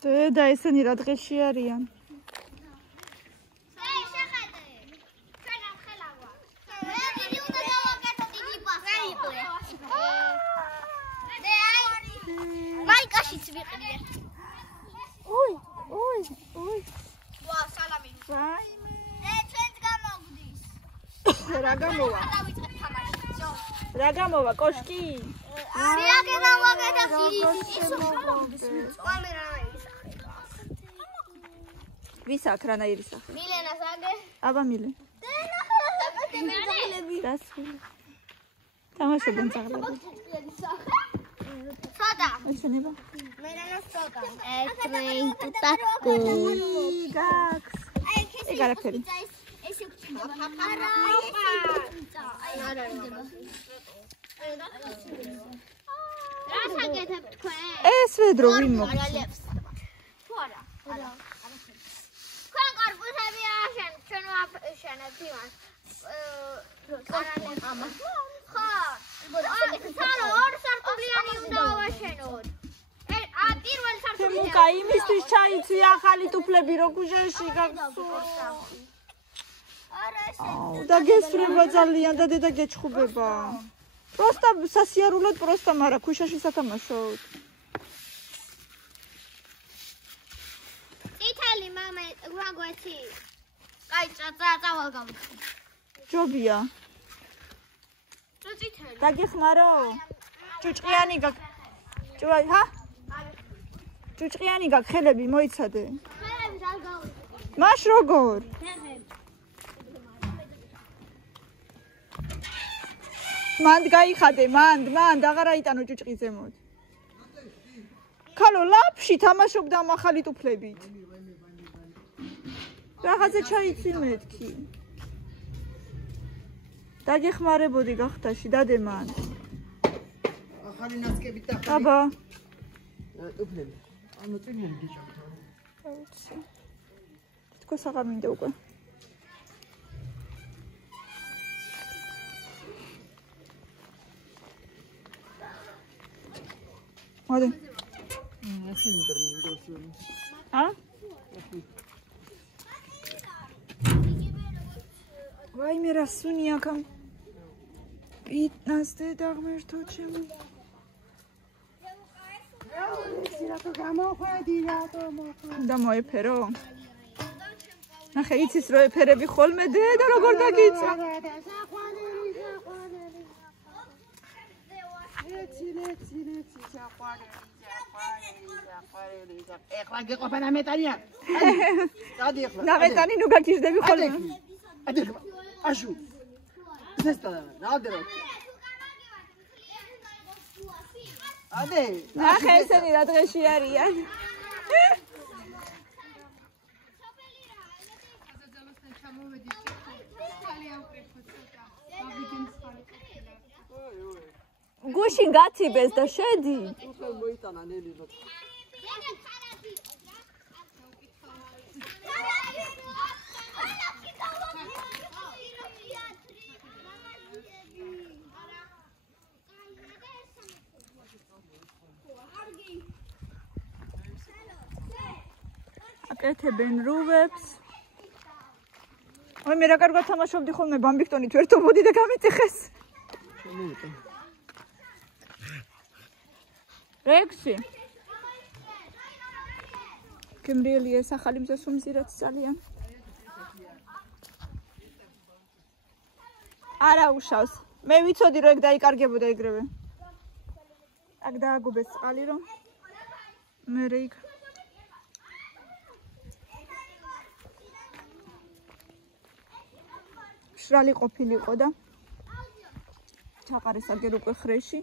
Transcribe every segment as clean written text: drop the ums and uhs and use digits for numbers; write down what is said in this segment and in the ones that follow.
და ესენი რა დღეში არიან? მაიკაშიც ვიყიდე. ოი. ვა, სალამი. ვაიმე. ჩვენც გამოგდის. რა გამოვა? დავიწყებ თამაში. რა გამოვა, კოშკი? რეაგება ვაკეთა ისო გამოგდის. კამერა ისახება. ვის აქ რანაირი სახე? მილენას აგე. აბა მილე. დასული. თამაშობენ წაღლები. ცოტა. ესენება? მილენას ცოტა. ტაკო. გაქს. ეგ არაფერი. ესე გვჩნდება. არა, არა. რა საგეთებ თქვენ? ეს ვედრო ვინ მოგწია? თუ არა. თქვენ კარბუსები აშენ, ჩვენ ვაფშენებთ იმას. კარალებს ამას. ხო. სალო ორ სართულიანი უნდა ავაშენოთ. პირველ სართულში. მუკა იმისთვის ჩაიცვი ახალი ტუფლები რო გუჟეში გაგსო. და გესრება ძალიან და დედა გეჩხუბება. პროსტა სასიარულოდ პროსტა, მარა ქუშაში სათამაშოდ. იტალი მამე გვაგვეთი. კაი, წავალ გამხი. ჯობია. წიწითელი. დაგეხმარო? ჭუჭყიანი გაკ. ჭუაი, ჰა? ჭუჭყიანი გაკ ხელები მოიცადე. ხელები არ გავიქცე. მაშ როგორ? მანდ გაიხადე, მანდ აღარ აიტანო ჭუჭყი ზემოთ. ქალო ლაფში თამაშობდა ამ ახალი ტუფლებით. რაღაცა ჩაიცი მეთქი. დაგეხმარებოდი გახტაში, დადე მან. ახალი ნასკებით და აბა. ტუფლები. ანუ წიგნები გიჭამთ. აუცი. თქოს აღარ მინდა უკვე. მოდი. ასე მინდოს. ა? ვაიმე რა სუნი აქ ამ პიტნას დედა ღმერთო ჩემო. რატო გამოხვედი, რატო მოხვედი? და მოეფერო? ნახე იცის რო ეფერები ხოლმე დედა როგორ დაგიწა. ეხლა გეყოფა ნამეტანია. დადი ეხლა. ნამეტანი ნუ გაგიჟდები ხოლმე. ადი აშუ. ზესტა რადერო. ადი. ნახე ესენი რა დღეში არიან. გუშინ გაციბეს და შედი. უხელ მოიტანა ნელი რო. აკეთებენ რუვებს. ой მე რა კარგად თამაშობდი ხოლმე ბამბიქტონით ვერთობოდი და გამიწიხეს. რექსი. კემრიელი ეს ახალი მზესუმზირაც ძალიან. არა უშავს. მე ვიცოდი რომ ეგ დაიკარგებოდა ეგრევე. აქ დააგუბეს წყალი რომ მე იქ შრალი ყოფილიყო და ჩაყარეს აგერ უკვე ხრეში.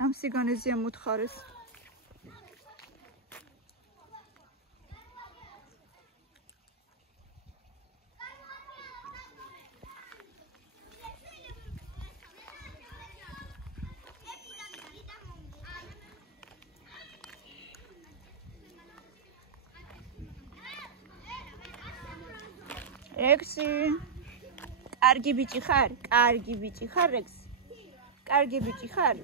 ამ სიგანეზია მოთხარეს. ექსი კარგი ბიჭი ხარ? კარგი ბიჭი ხარ, რექს? კარგი ბიჭი ხარ?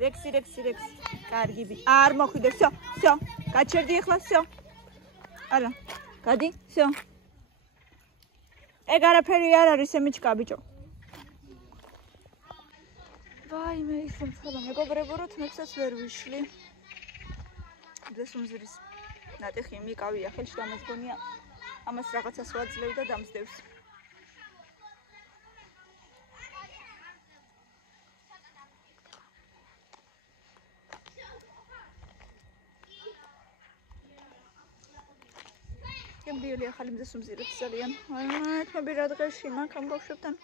რექსი. კარგი. არ მოხვიდე, всё. გაჩერდი ახლა, всё. არა. გადი, всё. ეგ არაფერი არ არის, ემიჩკა ბიჭო. ვაი, მე ისე მცხადა მეგობრებო, რომ თმებსაც ვერ ვიშლი. დღეს უმზირის ნატეხი მიკავია ხელში და მეგონია ამას რაღაცას ვაძლევ და დამსდევს. გემრიელი ახალი მზეს უმზირეთ ძალიან. თმები რა დღეში მაგ ამ ბავშვებთან.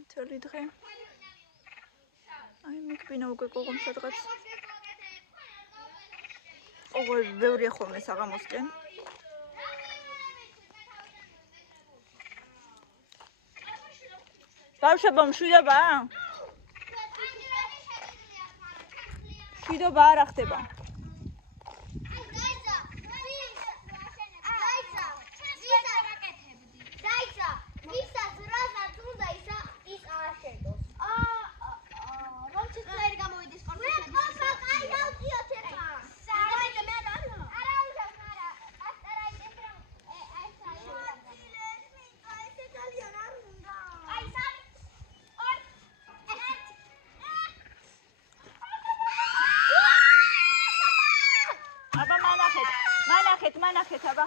მთელი დღე. აი მიკბინა უკვე ყოღომ სადღაც. ოღონდ ბევრია ხოლმე საღამოსკენ. ბავშვებო მშვიდობა? მშვიდობა არა ხდება. მანახეთ აბა.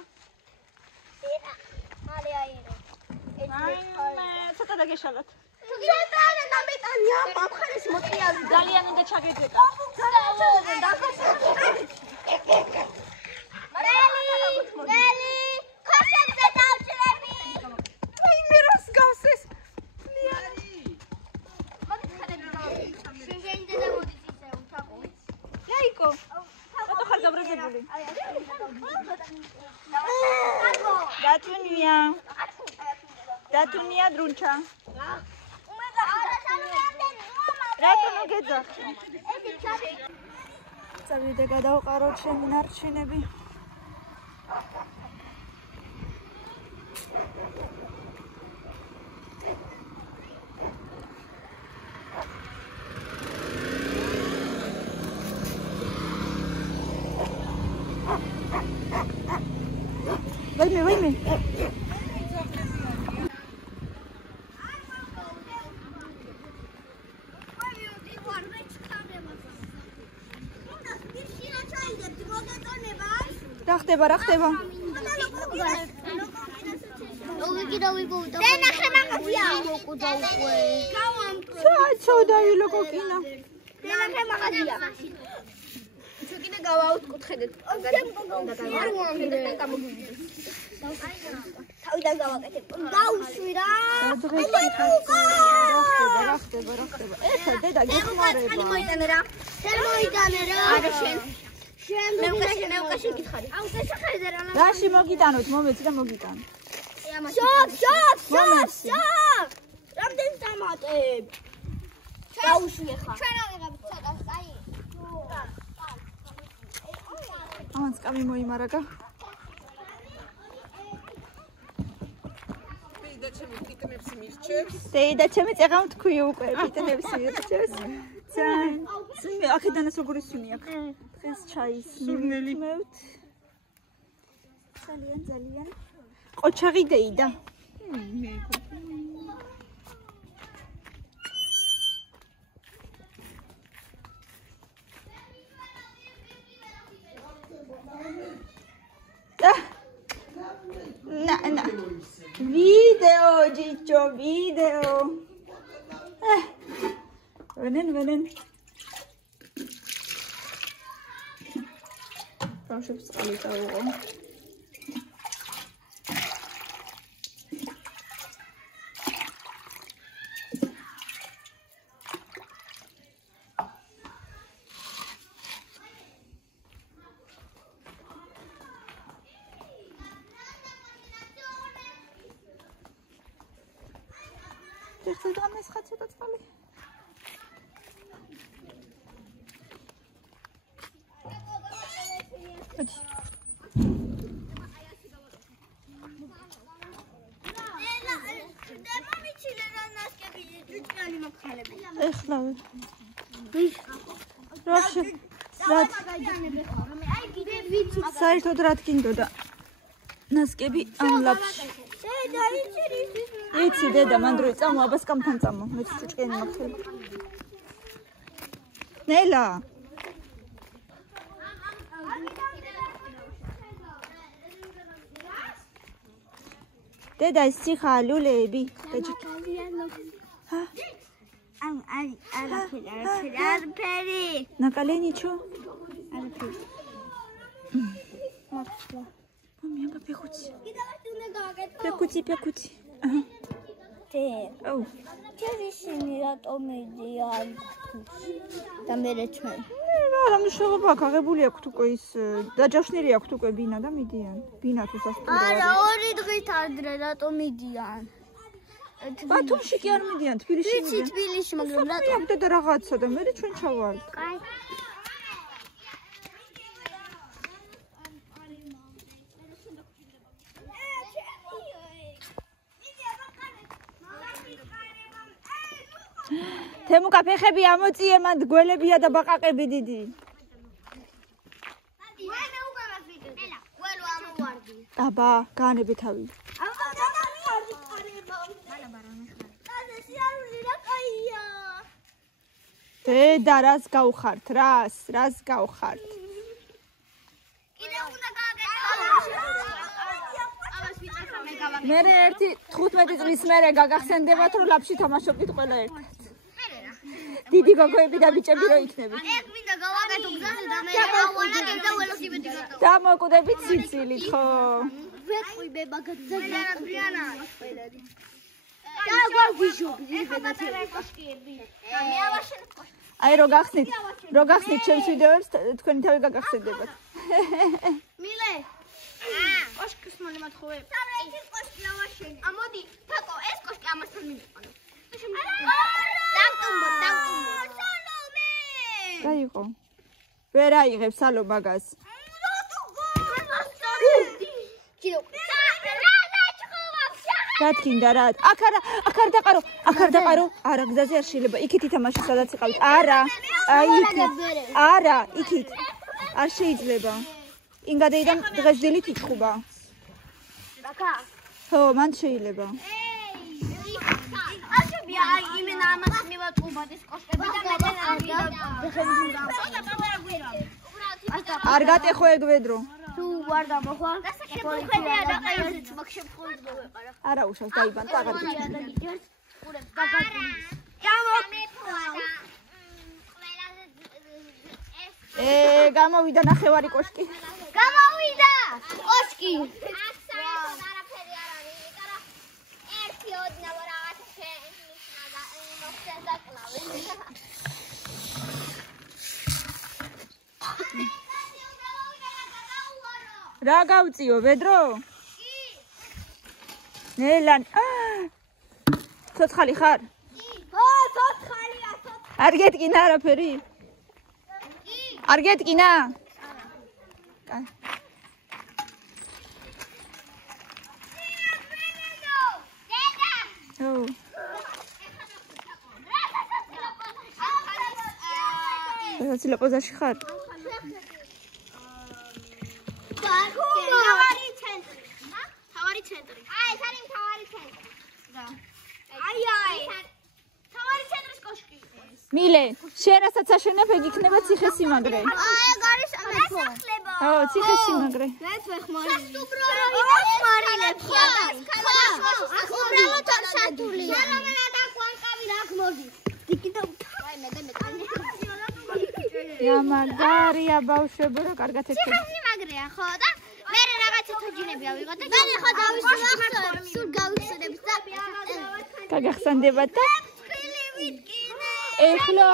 მალე აერო. ცოტა დაგეშალოთ. ცოტა დამეტანია, მომხარეს მოწიალ. ძალიან უნდა ჩაგეძეკა. მელი, ქოშებზე დავჭრები. აი მე რას გავს ეს? მოდი ხადები დავჭრები. შენჟენი და მოდი ისე უთაკო. იაიკო. რატო ხარ გაბრაზებული? დათუნია დრუნჩა. რატო მოგეძახი? წავიდე გადავყარო ჩემი ნარჩენები. ვაიმე. რა ხდება? ჩოდაილოკოკინა. ჩუკინე გავაუტკუთხედეთ. თავიდან გავაკეთებ. დაუშვი რა. რა ხდება? ეხა დედა გეხმარება. მოიტანე რა. არა შენ. მე უკაში გითხარი. აუ გასახარდა რა. რაში მოგიტანოთ? მომეც და მოგიტან. შობ. რამდენ დამატებ? დაუშვი ხა. ჩვენ რა ვიღებ ცოტას, აი. ამას კამი მოიმარაგა. დედა ჩემი წეღამ თქვი უკვე პიტნებს მირჩევს. ძალიან აქედანაც როგორი სუნი აქ. დღეს ჩაის სურნელი მევთ. ძალიან. ყოჩაღი დეიდა. Na. Video, Giccio, video. Venen. Bauschöpfs alle sauer. Ეხლა დამესხა ცოტა წყალი. ეხლა საერთოდ რა თქინდოდა ნასკები ამ ლაფში იცი დედა მან დროი წამო აბასკამთან წამო მეც ჭუჭკენი მახსოვს ნელა დედა ის ციხა ლულეები დაჭიქი არაფერი ნაკალენიჩო არაფერი მომიაბა ფეხუცი კიდევ უნდა გავაკეთო ფეხუცი აუ ისინი რატომ მიდიან და მე ჩვენ რა მნიშვნელობა აქვს აღებული აქვთ უკვე ის დაჯაშნილი აქვთ უკვე ბინა და მიდიან ბინა თუ სასტუმრო არა 2 დღით ადრე რატომ მიდიან ბათუმში კი არ მიდიან თბილისში ვიცი თბილისში მაგრამ რატომ მეამდე და რაღაცა და მე ჩვენ ჩავალთ კაი თემუკა ფეხები ამოწიე მანდ გველებია და ბაყაყები დიდი აბა გაანებე თავი დედა რას გავხართ რას გავხართ მე 15 წლის მერე გაგახსენდებათ რომ ლაფში თამაშობდით ყველა ერთად დიდი გოგოები და ბიჭები რო იქნებით ეგ მინდა გავაკეთო გზაზე და მე ავალაგებ და ველოსიპედი გატო დამოკუდებით სიცილით ხო ვეყვიბე მაგაზე არაფრიანა და გვაგვიჟობი კოშკიები მე ავაშენებ კოშკი აი რო გახსნით ჩემს ვიდეოებს თქვენი თავი გაგახსენდებათ მილე კოშკის მომათხოვე ეს კოშკი ავაშენე ამოდი თაკო ეს კოშკი ამასთან მივიყვანო დავტუმბო სალომე გაიყო ვერ აიღებს სალო მაგას გათქინდა რა აქ არ დაყარო არა გზაზე არ შეიძლება იქით ითამაშე სადაც იყავით არა აი არა იქით არ შეიძლება ინგადეიდან დღეს დილით იჭხუბა ხო მან შეიძლება იმენა ამას მივატყუბად ის კოშკები და მე არ გატეხო ეგ ვედრო თუ არ გამოხვალ პოლიცია და ყაიზეც მაგ შემთხვევით მოვეყარა არა უშავს დაიბანტა აღარ გიჩვენე გამოვიდა ნახევარი კოშკი გამოვიდა კოშკი რა გავწიო ვედრო? ნელან ცოცხალი ხარ? ხო, ცოცხალია, ცოცხალი. არ გეტკინა არაფერი? არ გეტკინა? კაი. ო რა პოზაში ხარ? თავარი ცენტრი. აი, ეს არის თავარი ცენტრი. აი. თავარი ცენტრის კოშკი. მილე, შენ რასაც აშენებ, ეგ იქნება ციხესიმაგრე. აი, ეგ არის სასახლება. ო, ციხესიმაგრე. მეც ვეხმარები. ვეხმარილებ ხალხს. უბრალოდ არ სათულია. სალომენა და კვანკავი რა გმოდი. დიკიდა აი მე რა მაგარია ბავშვებო, რა კარგად ეთქე. ციხესიმაგრეა ხო და მე რაღაცა თოჯინები ავიღო და მე ხო დავისვახებ, სულ გავიხსენებ და გაგახსენდებათ და ეხლა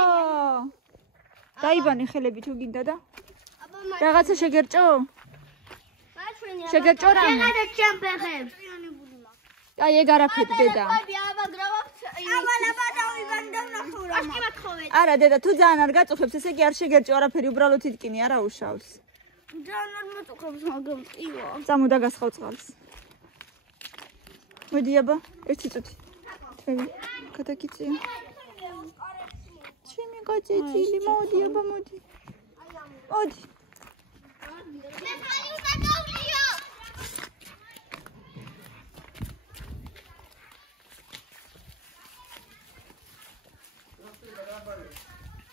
დაიბანე ხელები თუ გინდა და რაღაცა შეგერჭო? შეგერჭო რა? რაღაცა ჩემფეხებს. აი ეგ არაფერი დედა. არა დედა თუ ძალიან არ გაწუხებს ესე იგი არ შეგერჭო არაფერი უბრალოდ იტკინი არა უშავს. ძალიან არ მოწუხებს მაგრამ იო. წამო და გასხავ წყალს. მოდი აბა ერთი წუთი. თქვენი გადაგიწია. ჩემი კაცეცილი, მოდი აბა მოდი. მოდი. მე ხალი უნდა გავლიო.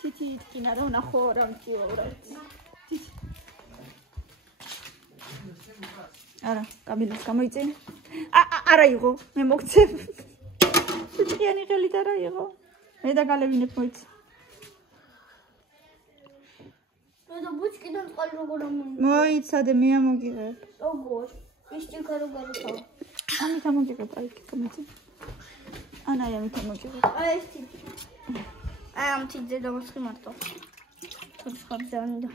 თითი იტკინა რა ნახო რა მწიო რა. არა, კაბინას გამოიწინ. არა იღო, მე მოგცემ. ცუჭიანი ხელი და რა იღო. მე და გალევინებ მოიცი. მე და ბუჩკიდან წყალი როგორ ამოიღე. მოიცადე მე ამოგიღებ. როგორ? ისტიკა როგორ ხარ? ამით ამოგიღებ, აი კი კომიცი. ანა ამით ამოგიღებ. აი ეს თითი. აი ამ თითზე დავასხი მარტო. თუ ხაბზანდა.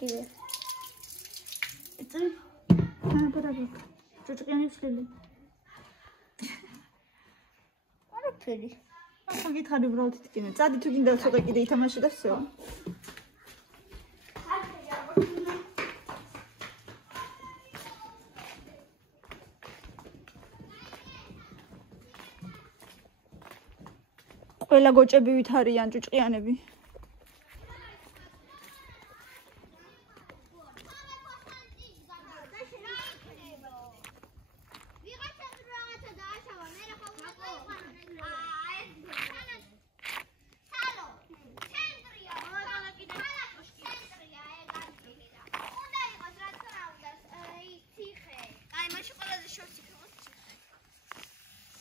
კიდე. იცი? აბარაბი. ჭუჭყიანი ვშლილი. არაფერი. ახლა გითხარი უბრალოდ იტკინე. წადი თუ გინდა ცოტა კიდე ითამაშე და всё. ყველა გოჭები ვით არიან ჭუჭყიანები.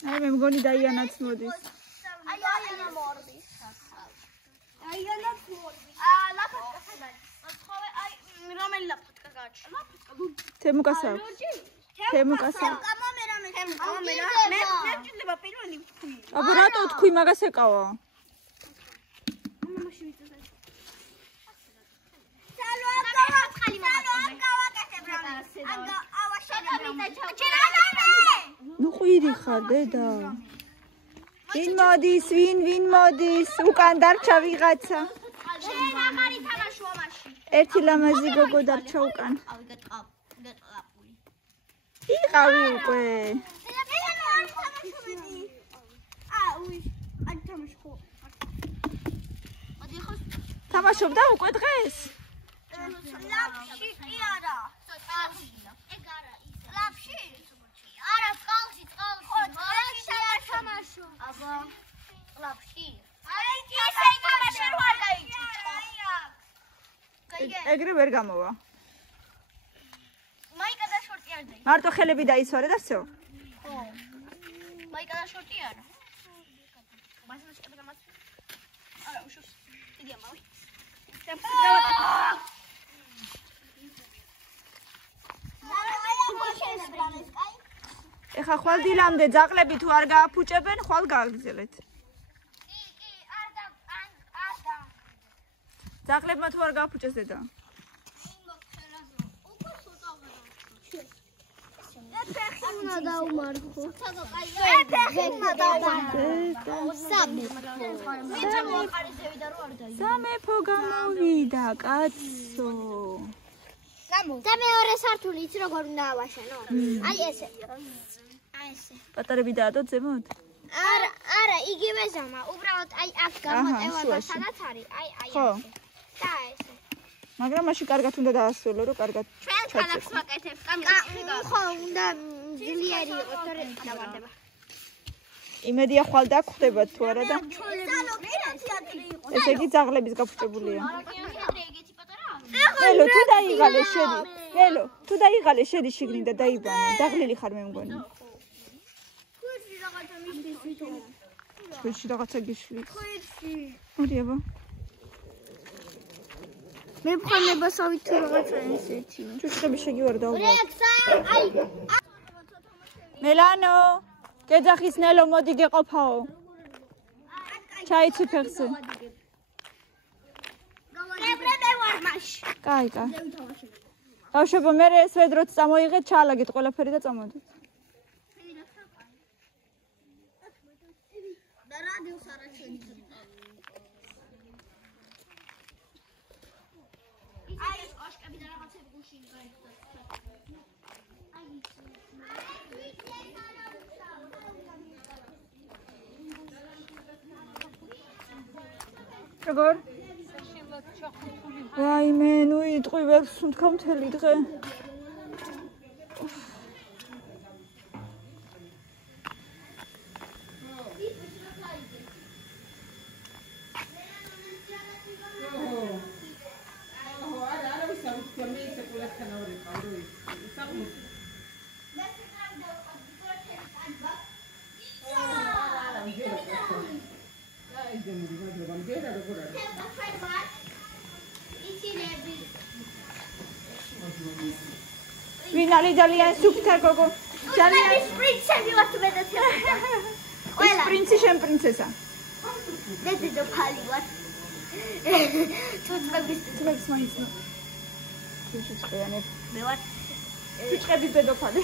აი მე მგონი დაიანაც მოდის. აიანა მორდის. ლაფატკა სადარი? ხოლე აი რომელი ლაფატკა გაჩ? ლაფატკა. თემუკას აქვს. თემუკას აქვს. მე ჭირდება პირველი ვთქვი. აბა რატო თქვი მაგას ეკავა? ნუ ყვირი ხარ დედა. ვინ მოდის? უკან დარჩა ვიღაცა. შენ აღარი თამაშო მაშინ. ერთი ლამაზი გოგო დარჩა უკან. იყავი უკვე. თამაშობდა უკვე დღეს? ლაფში კი არა. ეგ არა ის. ლაფში? არა, წყალში. ხო, წყალში თამაშო. აბა, ლაფში. აი, ისე თამაშე რო არ გაიჭუჭა. ეგრე ვერ გამოვა. მაიკა და შორტი არ დაი. მარტო ხელები დაისვარე და всё. ხო. მაიკა და შორტი არა. მასა შეება მას. არა, უშოს. იგი ამავე. ეხა ხვალ დილამდე ძაყლები თუ არ გააფუჭებენ, ხვალ გააგრძელეთ. ძაყლებმა თუ არ გააფუჭეს დედა. სამეფო გამოვიდა კაცო. და მეორე სართული იცი როგორ უნდა ავაშენო? აი ესე. პატარები დაადოთ ზემოთ? არა, იგივე ზომა. უბრალოდ აი აქ გამოტევა და სადაც არის. აი ხო. და ესე. მაგრამ მაშინ კარგად უნდა დაასრულო, რომ კარგად ჩვენ ქალაქს ვაკეთებთ. ხო, უნდა ძლიერი იყოს, თორე დავარდება. იმედია ხვალ დაგხვდება თუ არა და ესე იგი ძაღლების გაფუჭებულია. ელო, თუ დაიღალე შედი. ელო, თუ დაიღალე შედი შიგნით და დაიბანა. დაღლილი ხარ მე მგონი. ხუში რაღაცა გიშლი. მოდი აბა. მე ბხანებასავით თუ რაღაცა ესეთი. ჭუჭყები შეგივარ დაუბრალ. რეაქსა, აი. მელანო, გეძახის ნელო მოდი გეყოფაო. ჩაიცი ფეხზე. მე ვარ მაშ. კაი. ბავშვებო, მე ეს ვედროც წამოიღეთ, ჩაალაგეთ ყველაფერი და წამოდით. და რადიოს არაჩვენით. აი, ოშკები და რაღაცები გუშინ გაიხდა. აი. როგორ? ვაიმე, ნუ იტყვი ვერ სუნთქა მთელი დღე. ვინ არის ძალიან სუფთა გოგო? ძალიან პრინცესი ვარ თუ მეტად. ის პრინცი შენ პრინცესა. დედოფალი ვარ. ცოტების მაინც. შენ შეწყიანებ. მე ვარ ჭიჭყების დედოფალი.